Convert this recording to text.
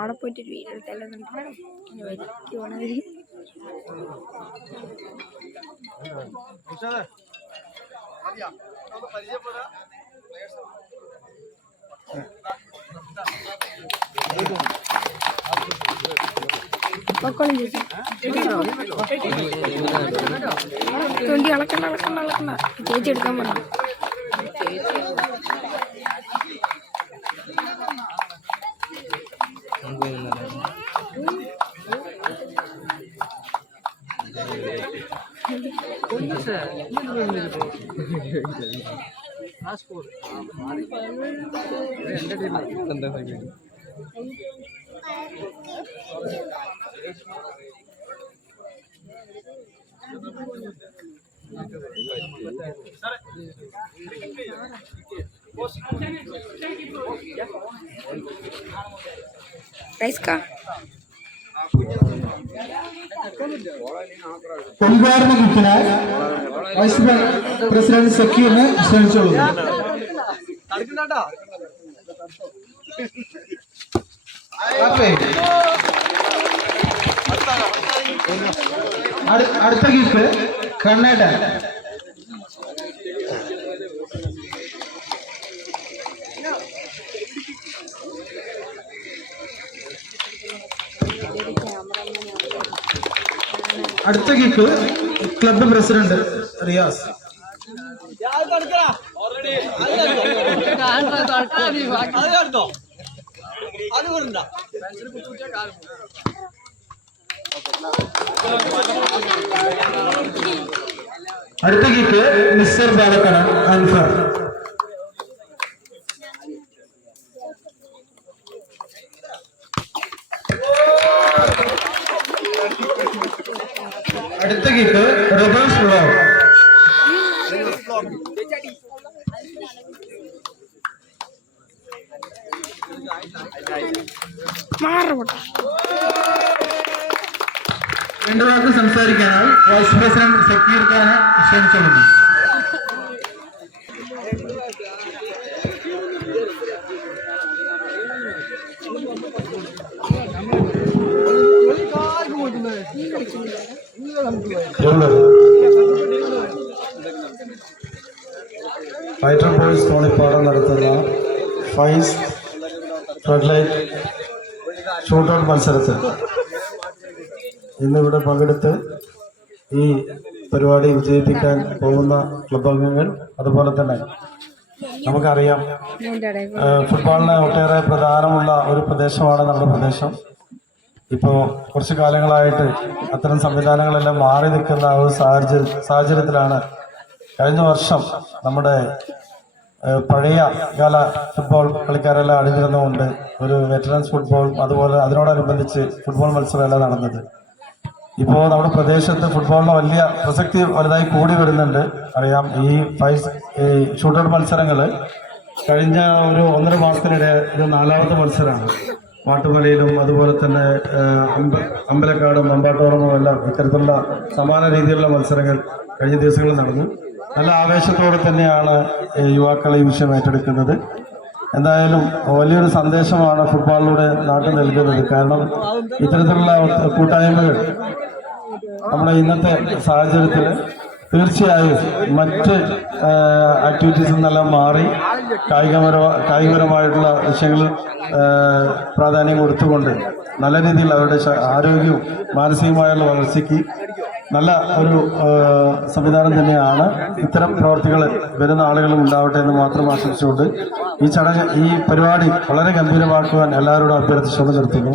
അവിടെ പോയിട്ട് വീഡിയോ എടുത്തല്ലെന്നുണ്ട് വരിക്ക് പോണത്. തൊണ്ടി അളക്കണ്ട അളക്കണ്ട അളക്കണ്ട ചേച്ചി എടുക്കാൻ പോണം. ഉദ്ഘാടന കിട്ടിനാൽ വൈസ് പ്രസിഡന്റ് സക്കീറിനെ ക്ഷണിച്ചോളൂ. അടുത്ത ഗിഫ്റ്റ് കണ്ണേട്ടൻ. അടുത്ത ഗിഫ്റ്റ് ക്ലബ് പ്രസിഡന്റ് റിയാസ്. അടുത്ത ഗിഫ്റ്റ് മിസ്റ്റർ ബാലക്കട അൻഫർ. അടുത്ത ഗിഫ്റ്റ് റബേഴ്സ് വ്ലോഗ്. രണ്ടു വാക്ക് സംസാരിക്കാനായി വൈസ് പ്രസിഡന്റ് സക്കീർ ഖാനെ ക്ഷണിച്ചുകൊള്ളുന്നു. ഫൈറ്റർ ബോയ്സ് തോണിപ്പാടം നടത്തുന്ന ഫൈസ് ഫ്ലഡ് ലൈറ്റ് ഷൂട്ടൗട്ട് മത്സരത്തിൽ ഇന്നിവിടെ പങ്കെടുത്ത് ഈ പരിപാടി വിജയിപ്പിക്കാൻ പോകുന്ന ക്ലബ് അംഗങ്ങൾ, അതുപോലെ തന്നെ നമുക്കറിയാം ഫുട്ബോളിന് ഒട്ടേറെ പ്രധാനമുള്ള ഒരു പ്രദേശമാണ് നമ്മുടെ പ്രദേശം. ഇപ്പോൾ കുറച്ച് കാലങ്ങളായിട്ട് അത്തരം സംവിധാനങ്ങളെല്ലാം മാറി നിൽക്കുന്ന ഒരു സാഹചര്യത്തിലാണ് കഴിഞ്ഞ വർഷം നമ്മുടെ പഴയ കാല ഫുട്ബോൾ കളിക്കാരെല്ലാം അണിനിരുന്നുകൊണ്ട് ഒരു വെറ്ററൻസ് ഫുട്ബോൾ, അതുപോലെ അതിനോടനുബന്ധിച്ച് ഫുട്ബോൾ മത്സരമെല്ലാം നടന്നത്. ഇപ്പോൾ നമ്മുടെ പ്രദേശത്ത് ഫുട്ബോളിന് വലിയ പ്രസക്തി വലുതായി കൂടി വരുന്നുണ്ട്. അറിയാം, ഈ ഷൂട്ടൗട്ട് മത്സരങ്ങൾ കഴിഞ്ഞ ഒരു 1.5 മാസത്തിനിടെ ഇത് 4ാമത്തെ മത്സരമാണ്. മാട്ടുമലയിലും അതുപോലെ തന്നെ അമ്പലക്കാടും അമ്പാട്ടോറമും എല്ലാം ഇത്തരത്തിലുള്ള സമാന രീതിയിലുള്ള മത്സരങ്ങൾ കഴിഞ്ഞ ദിവസങ്ങളിൽ നടന്നു. നല്ല ആവേശത്തോടെ തന്നെയാണ് യുവാക്കൾ ഈ വിഷയം ഏറ്റെടുക്കുന്നത്. എന്തായാലും വലിയൊരു സന്ദേശമാണ് ഫുട്ബോളിലൂടെ നാട്ടിൽ നൽകുന്നത്. കാരണം ഇത്തരത്തിലുള്ള കൂട്ടായ്മകൾ നമ്മുടെ ഇന്നത്തെ സാഹചര്യത്തിൽ തീർച്ചയായും മറ്റ് ആക്ടിവിറ്റീസിൽ നിന്നെല്ലാം മാറി കായികപരമായിട്ടുള്ള വിഷയങ്ങളിൽ പ്രാധാന്യം കൊടുത്തുകൊണ്ട് നല്ല രീതിയിൽ അവരുടെ ആരോഗ്യവും മാനസികമായുള്ള വളർച്ചയ്ക്ക് നല്ല ഒരു സംവിധാനം തന്നെയാണ്. ഇത്തരം പ്രവർത്തികൾ വരുന്ന ആളുകളും ഉണ്ടാവട്ടെ എന്ന് മാത്രം ആശംസിച്ചുകൊണ്ട് ഈ പരിപാടി വളരെ ഗംഭീരമാക്കുവാൻ എല്ലാവരോടും അഭ്യർത്ഥിച്ചുകൊണ്ട് നിർത്തുന്നു.